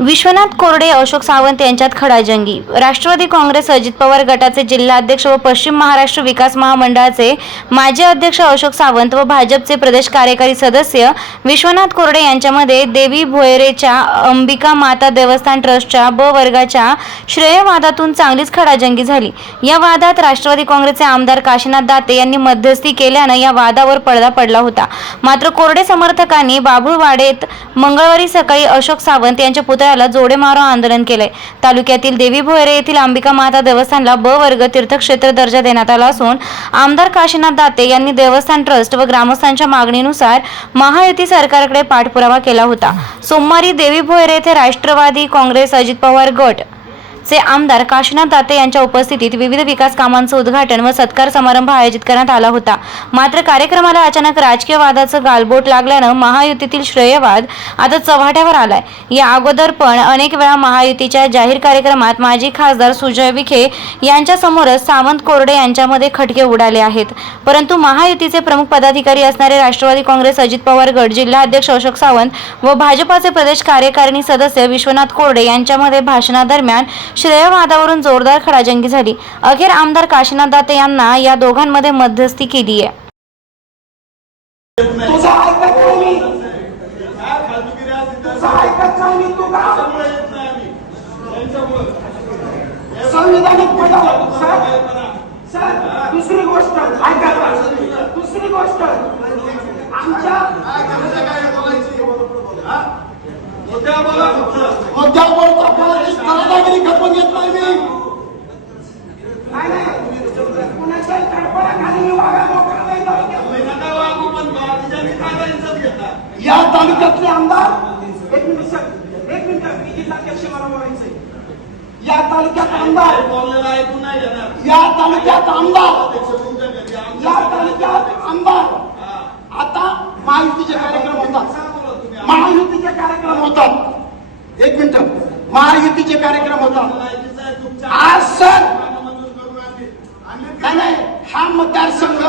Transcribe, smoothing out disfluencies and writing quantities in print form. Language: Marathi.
विश्वनाथ कोरडे अशोक सावंत यांच्यात खडाजंगी। राष्ट्रवादी काँग्रेस अजित पवार गटाचे जिल्हाध्यक्ष व पश्चिम महाराष्ट्र विकास महामंडळाचे माजी अध्यक्ष अशोक सावंत व भाजपचे प्रदेश कार्यकारी सदस्य विश्वनाथ कोरडे यांच्यामध्ये देवी भोयरेच्या अंबिका माता देवस्थान ट्रस्टच्या ब वर्गाच्या श्रेयवादातून चांगलीच खडाजंगी झाली। या वादात राष्ट्रवादी काँग्रेसचे आमदार काशीनाथ दाते यांनी मध्यस्थी केल्यानं या वादावर पडदा पडला होता। मात्र कोरडे समर्थकांनी बाभुळवाडेत मंगळवारी सकाळी अशोक सावंत यांच्या पुतळ्याला जोडे मारो आंदोलन केले। तालुक्यातील देवी भोयरे येथील अंबिका माता देवस्थानला ब वर्ग तीर्थक्षेत्र दर्जा देण्यात आला असून आमदार काशीनाथ दाते यांनी देवस्थान ट्रस्ट व ग्रामस्थांच्या मागणीनुसार महायुती सरकारकडे पाठपुरावा केला होता। सोमवारी देवी भोयरे येथे राष्ट्रवादी काँग्रेस अजित पवार गट चे आमदार काशीनाथ दाते यांच्या उपस्थितीत विविध विकास कामांचं उद्घाटन व सत्कार समारंभ आयोजित करण्यात आला होता। मात्र कार्यक्रमाला अचानक राजकीय वादाचं गालबोट लागल्यानं महायुतीतील श्रेयवाद आता चव्हाट्यावर आलाय। या अगोदर पण अनेक वेळा महायुतीच्या जाहीर कार्यक्रमात माजी खासदार सुजय विखे यांच्या समोरच सावंत कोरडे यांच्यामध्ये खटके उडाले आहेत। परंतु महायुतीचे प्रमुख पदाधिकारी असणारे राष्ट्रवादी काँग्रेस अजित पवार गट जिल्हाध्यक्ष अशोक सावंत व भाजपाचे प्रदेश कार्यकारिणी सदस्य विश्वनाथ कोरडे यांच्यामध्ये भाषणादरम्यान श्रेयवादावरून जोरदार खडाजंगी झाली। अखेर आमदार काशीनाथ दाते यांना या दोघांमध्ये मध्यस्थी केली आहे। दुसरी गोष्ट आमच्या या तालुक्यातले आमदार एक मिनिट मी जिल्हाध्यक्ष मला बोलायचंय। या तालुक्यात आमदार आता महायुतीचे कार्यक्रम होतात एक मिनिट महायुतीचे कार्यक्रम होतात आज सर नाही हा मतदारसंघ मी